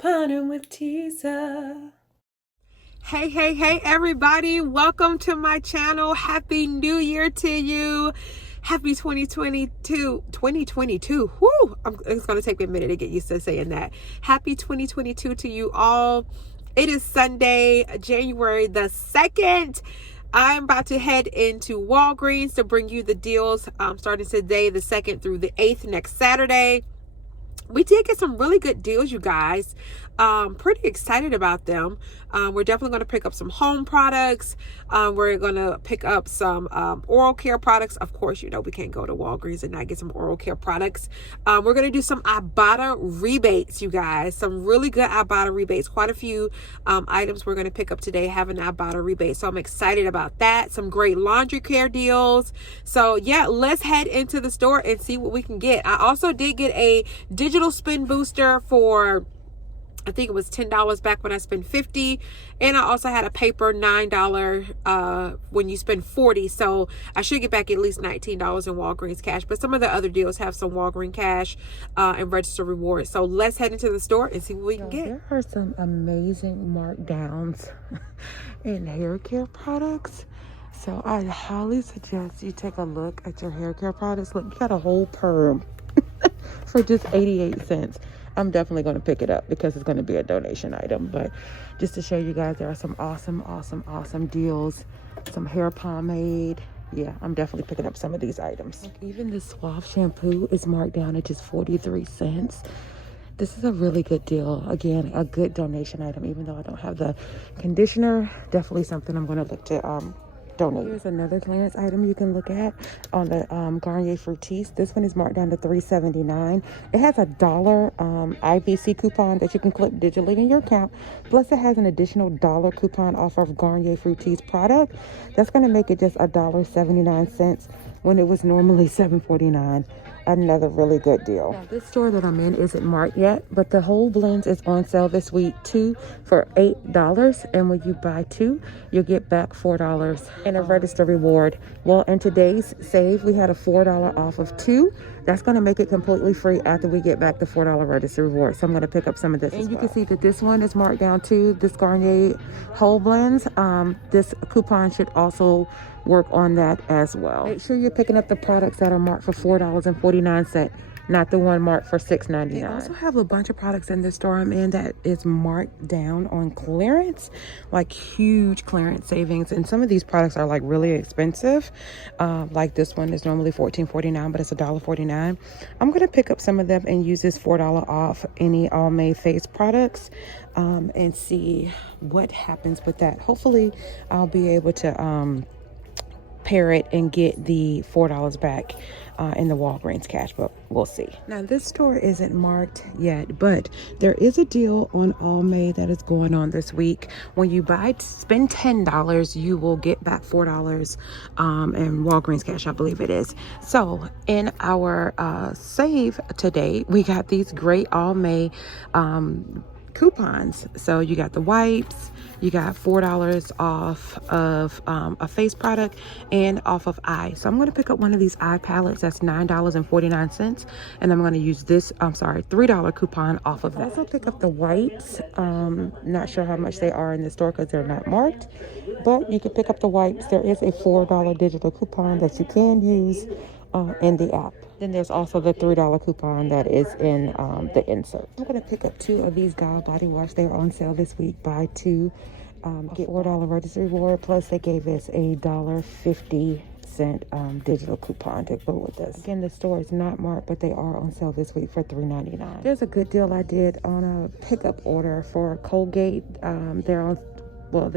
Couponing with Tisa. Hey, everybody. Welcome to my channel. Happy New Year to you. Happy 2022. 2022. Whoo! It's going to take me a minute to get used to saying that. Happy 2022 to you all. It is Sunday, January the 2nd. I'm about to head into Walgreens to bring you the deals starting today, the 2nd through the 8th, next Saturday. We did get some really good deals, you guys. Pretty excited about them. We're definitely going to pick up some home products. We're going to pick up some oral care products. Of course, you know we can't go to Walgreens and not get some oral care products. We're going to do some Ibotta rebates, you guys. Some really good Ibotta rebates. Quite a few items we're going to pick up today have an Ibotta rebate. So I'm excited about that. Some great laundry care deals. So yeah, let's head into the store and see what we can get. I also did get a digital spin booster for, I think it was $10 back when I spent $50, and I also had a paper $9 when you spend $40. So I should get back at least $19 in Walgreens cash. But some of the other deals have some Walgreens cash and register rewards. So let's head into the store and see what we can get. There are some amazing markdowns in hair care products. So I highly suggest you take a look at your hair care products. Look, you got a whole perm for just 88 cents. I'm definitely going to pick it up because it's going to be a donation item. But just to show you guys, there are some awesome deals. Some hair pomade. Yeah, I'm definitely picking up some of these items. Like even this Suave shampoo is marked down at just 43 cents. This is a really good deal. Again, a good donation item. Even though I don't have the conditioner, definitely something I'm going to look to donate. Here's another clearance item you can look at on the Garnier Fructis. This one is marked down to $3.79. It has a $1 IBC coupon that you can clip digitally in your account. Plus it has an additional $1 coupon off of Garnier Fructis product. That's going to make it just $1.79 when it was normally $7.49. Another really good deal. Now, this store that I'm in isn't marked yet, but the whole blends is on sale this week too for $8. And when you buy two, you'll get back $4 in a register reward. Well, in today's save, we had a $4 off of two. That's going to make it completely free after we get back the $4 register reward. So I'm going to pick up some of this. And you can see that this one is marked down too. This Garnier whole blends. This coupon should also work on that as well. Make sure you're picking up the products that are marked for $4.49, not the one marked for $6.99. They also have a bunch of products in the store I'm in that is marked down on clearance, like huge clearance savings. And some of these products are like really expensive. Like this one is normally $14.49, but it's $1.49. I'm gonna pick up some of them and use this $4 off any All May face products and see what happens with that. Hopefully I'll be able to pair it and get the $4 back in the Walgreens cash, but we'll see. Now this store isn't marked yet, but there is a deal on All May that is going on this week. When you spend $10, you will get back $4 in Walgreens cash, I believe it is. So in our save today, we got these great All May coupons. So you got the wipes, you got $4 off of a face product and off of eye. So I'm going to pick up one of these eye palettes. That's $9.49, and I'm going to use this $3 coupon off of that. Also pick up the wipes. Not sure how much they are in the store because they're not marked, but you can pick up the wipes. There is a $4 digital coupon that you can use in the app. Then there's also the $3 coupon that is in the insert. I'm going to pick up two of these Dial body wash. They're on sale this week. Buy two, get $4 register reward. Plus they gave us a $1.50 digital coupon to go with this. Again, the store is not marked, but they are on sale this week for $3.99. There's a good deal I did on a pickup order for Colgate. They're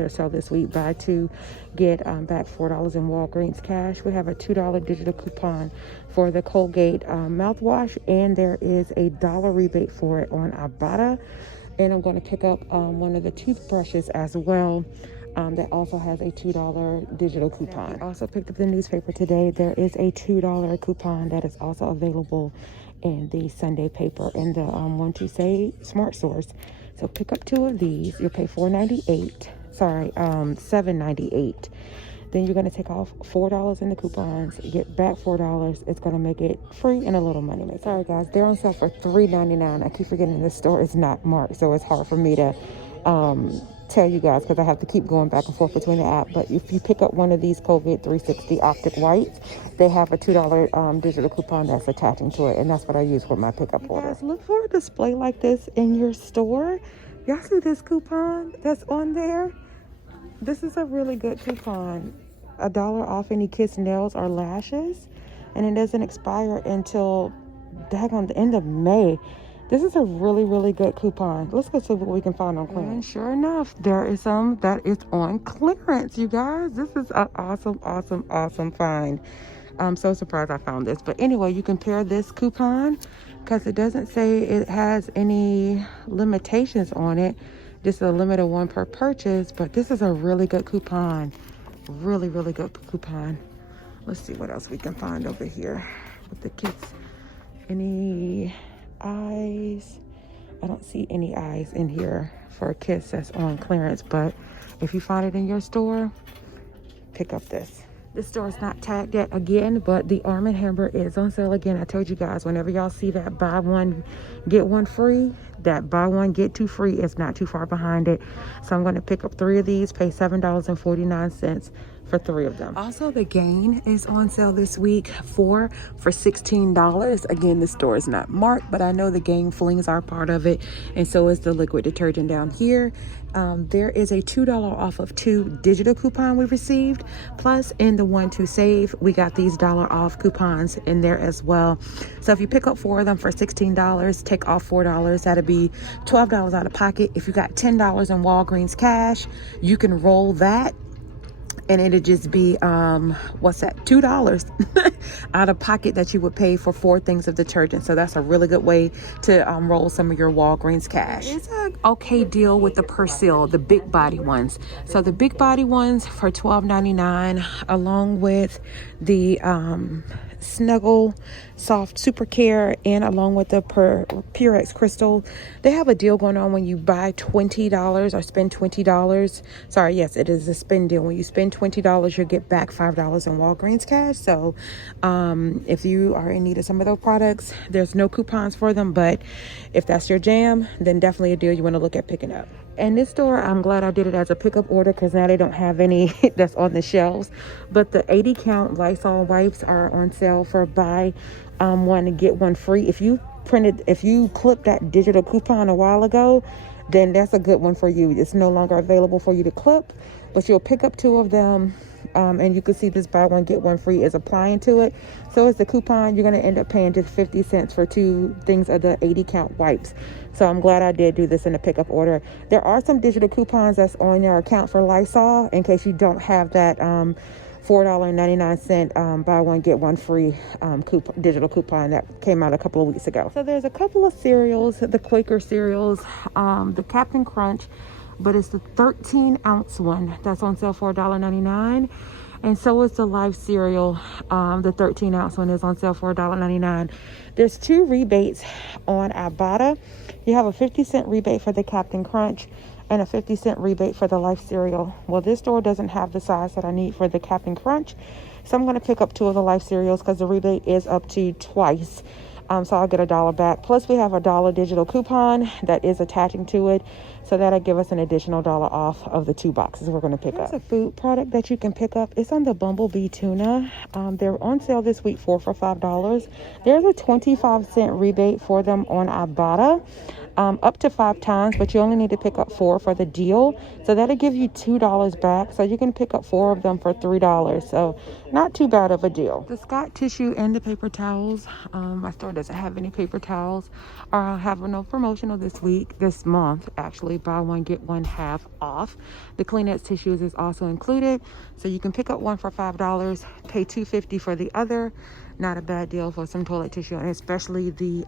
sale this week. Buy two, get back $4 in Walgreens cash. We have a $2 digital coupon for the Colgate mouthwash, and there is a $1 rebate for it on Ibotta. And I'm going to pick up one of the toothbrushes as well. That also has a $2 digital coupon. I also picked up the newspaper today. There is a $2 coupon that is also available in the Sunday paper in the One to Say Smart Source. So pick up two of these. You'll pay $7.98. Then you're going to take off $4 in the coupons, get back $4. It's going to make it free and a little money maker. Sorry guys, they're on sale for $3.99. I keep forgetting this store is not marked, so it's hard for me to tell you guys because I have to keep going back and forth between the app. But if you pick up one of these Colgate 360 Optic whites, they have a $2 digital coupon that's attaching to it, and that's what I use for my pickup order. Guys, look for a display like this in your store. Y'all see this coupon that's on there? This is a really good coupon. $1 off any kids' nails or lashes, and it doesn't expire until daggone the end of May. This is a really, really good coupon. Let's go see what we can find on clearance. And sure enough, there is some that is on clearance, you guys. This is an awesome, awesome, awesome find. I'm so surprised I found this. But anyway, you can pair this coupon because it doesn't say it has any limitations on it. This is a limit of 1 per purchase, but this is a really good coupon. Really, really good coupon. Let's see what else we can find over here with the kids. Any eyes? I don't see any eyes in here for a kiss that's on clearance, but if you find it in your store, pick up this. This store is not tagged yet again, but the Arm & Hammer is on sale again. I told you guys, whenever y'all see that buy one, get one free, that buy one, get two free is not too far behind it. So I'm going to pick up 3 of these, pay $7.49 for 3 of them. Also, the Gain is on sale this week, 4 for $16. Again, the store is not marked, but I know the Gain flings are part of it, and so is the liquid detergent down here. There is a $2 off of 2 digital coupon we received, plus in the 1 to save we got these $1 off coupons in there as well. So if you pick up 4 of them for $16, take off $4, that'll be $12 out of pocket. If you got $10 in Walgreens cash, you can roll that, and it'd just be what's that, $2 out of pocket that you would pay for 4 things of detergent. So that's a really good way to roll some of your Walgreens cash. It's an okay deal with the Persil, the big body ones. So the big body ones for $12.99, along with the Snuggle Soft Super Care, and along with the Purex Crystal. They have a deal going on when you buy $20 or spend $20. Sorry, yes, it is a spend deal. When you spend $20, you'll get back $5 in Walgreens cash. So if you are in need of some of those products, there's no coupons for them, but if that's your jam, then definitely a deal you want to look at picking up. And this store, I'm glad I did it as a pickup order because now they don't have any that's on the shelves. But the 80 count Lysol wipes are on sale for buy one and get one free. If you clipped that digital coupon a while ago, then that's a good one for you. It's no longer available for you to clip, but you'll pick up 2 of them. And you can see this buy one get one free is applying to it. So it's the coupon. You're going to end up paying just 50 cents for 2 things of the 80 count wipes. So I'm glad I did do this in a pickup order. There are some digital coupons that's on your account for Lysol in case you don't have that $4.99 buy one get one free digital coupon that came out a couple of weeks ago. So there's a couple of cereals, the Quaker cereals, the Captain Crunch, but it's the 13-ounce one that's on sale for $1.99. And so is the Life cereal. The 13-ounce one is on sale for $1.99. There's 2 rebates on Ibotta. You have a 50-cent rebate for the Captain Crunch and a 50-cent rebate for the Life cereal. Well, this store doesn't have the size that I need for the Captain Crunch, so I'm going to pick up 2 of the Life cereals because the rebate is up to twice. So I'll get $1 back. Plus, we have a $1 digital coupon that is attaching to it. So that'll give us an additional $1 off of the 2 boxes we're going to pick up. There's a food product that you can pick up. It's on the Bumblebee tuna. They're on sale this week, 4 for $5. There's a 25-cent rebate for them on Ibotta. Up to 5 times, but you only need to pick up 4 for the deal. So that'll give you $2 back. So you can pick up 4 of them for $3. So not too bad of a deal. The Scott tissue and the paper towels. My store doesn't have any paper towels. I have no promotional this month, actually. Buy one, get one half off. The Kleenex tissues is also included. So you can pick up 1 for $5, pay $2.50 for the other. Not a bad deal for some toilet tissue, and especially the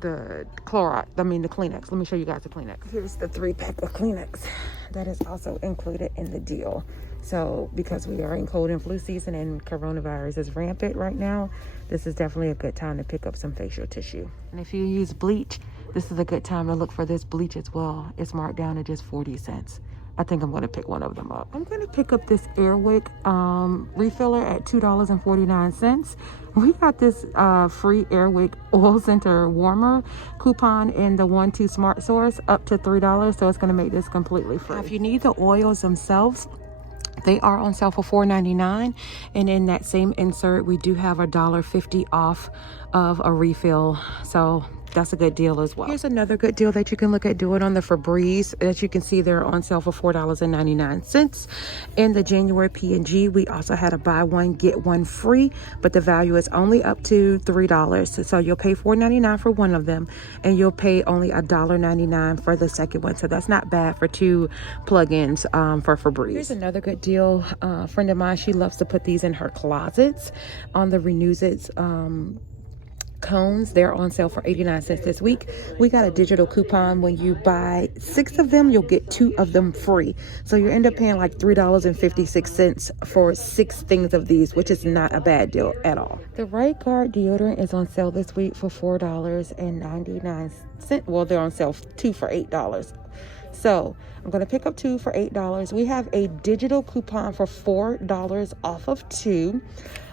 Kleenex. Let me show you guys the Kleenex. Here's the 3-pack of Kleenex that is also included in the deal. So because we are in cold and flu season and coronavirus is rampant right now, this is definitely a good time to pick up some facial tissue. And if you use bleach, this is a good time to look for this bleach as well. It's marked down to just 40 cents. I think I'm going to pick one of them up. I'm going to pick up this Airwick refiller at $2.49. We got this free Airwick oil center warmer coupon in the 1-2 Smart Source up to $3, so it's going to make this completely free. If you need the oils themselves, they are on sale for $4.99, and in that same insert we do have $1.50 off of a refill, so that's a good deal as well. Here's another good deal that you can look at doing on the Febreze. As you can see, they're on sale for $4.99. In the January P&G, we also had a buy one get one free, but the value is only up to $3. So you'll pay $4.99 for one of them, and you'll pay only $1.99 for the second one. So that's not bad for 2 plug-ins for Febreze. Here's another good deal. A friend of mine, she loves to put these in her closets. On the Renews It's cones, they're on sale for 89 cents this week. We got a digital coupon. When you buy 6 of them, you'll get 2 of them free, so you end up paying like $3.56 for 6 things of these, which is not a bad deal at all. The Right Guard deodorant is on sale this week for $4.99. Well, they're on sale 2 for $8, so I'm going to pick up 2 for $8. We have a digital coupon for $4 off of 2.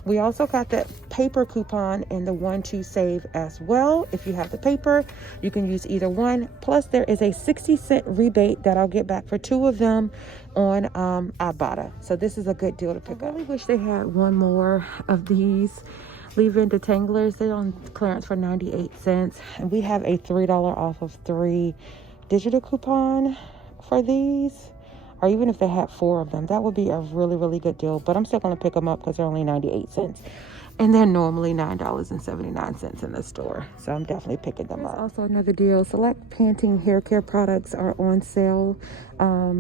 We also got that paper coupon in the 1-2 save as well. If you have the paper, you can use either one. Plus, there is a 60-cent rebate that I'll get back for 2 of them on Ibotta. So this is a good deal to pick up. I really wish they had one more of these leave-in detanglers. They're on clearance for 98 cents. And we have a $3 off of 3 digital coupon for these. Or even if they had 4 of them, that would be a really, really good deal. But I'm still going to pick them up because they're only 98 cents. And they're normally $9.79 in the store. So I'm definitely picking them up. Also another deal. Select Panting hair care products are on sale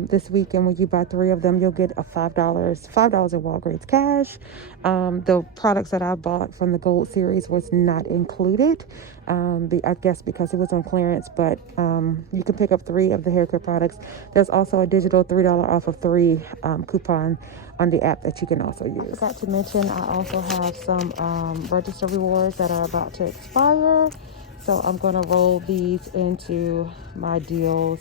this weekend. When you buy 3 of them, you'll get a $5 in Walgreens cash. The products that I bought from the Gold series was not included. I guess because it was on clearance, but you can pick up 3 of the hair care products. There's also a digital $3 off of 3 coupon on the app that you can also use. I forgot to mention, I also have some register rewards that are about to expire, so I'm going to roll these into my deals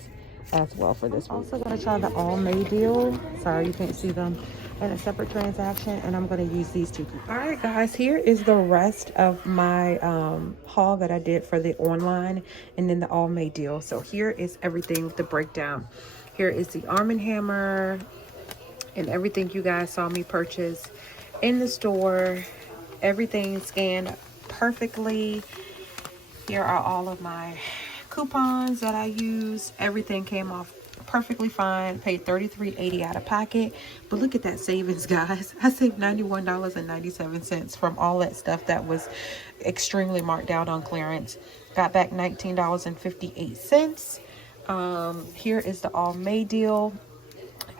as well for this week. I'm also going to try the All May deal. Sorry, you can't see them in a separate transaction, and I'm going to use these 2 coupons. All right, guys, here is the rest of my haul that I did for the online and then the All May deal. So here is everything with the breakdown. Here is the Arm & Hammer and everything you guys saw me purchase in the store. Everything scanned perfectly. Here are all of my coupons that I used. Everything came off perfectly fine. Paid $33.80 out of pocket, but look at that savings, guys. I saved $91.97 from all that stuff that was extremely marked down on clearance. Got back $19.58. Here is the All May deal.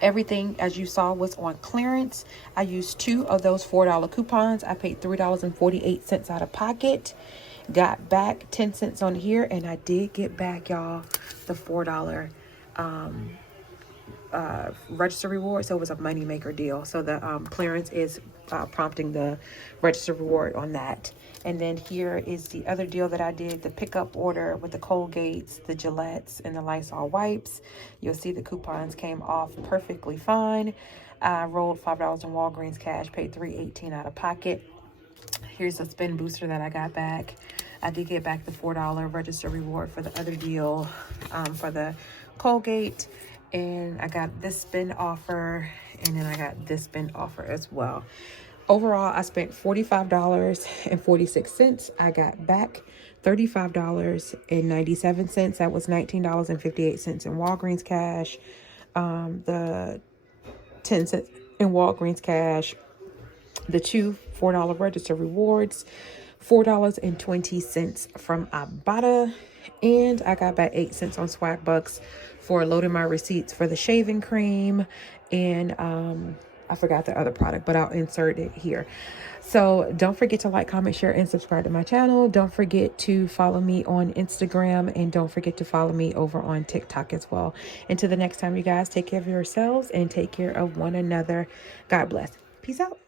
Everything, as you saw, was on clearance. I used 2 of those $4 coupons. I paid $3.48 out of pocket. Got back 10 cents on here, and I did get back, y'all, the $4 register reward. So it was a money maker deal. So the clearance is prompting the register reward on that. And then here is the other deal that I did, the pickup order with the Colgates, the Gillettes, and the Lysol wipes. You'll see the coupons came off perfectly fine. I rolled $5 in Walgreens cash, paid $3.18 out of pocket. Here's a spin booster that I got back. I did get back the $4 register reward for the other deal for the Colgate. And I got this spin offer, and then I got this spin offer as well. Overall, I spent $45.46. I got back $35.97. That was $19.58 in Walgreens cash. The 10 cents in Walgreens cash. The 2 $4 register rewards. $4.20 from Ibotta. And I got back 8 cents on Swag Bucks for loading my receipts for the shaving cream. And I forgot the other product, but I'll insert it here. So don't forget to like, comment, share, and subscribe to my channel. Don't forget to follow me on Instagram, and don't forget to follow me over on TikTok as well. Until the next time, you guys, take care of yourselves and take care of one another. God bless. Peace out.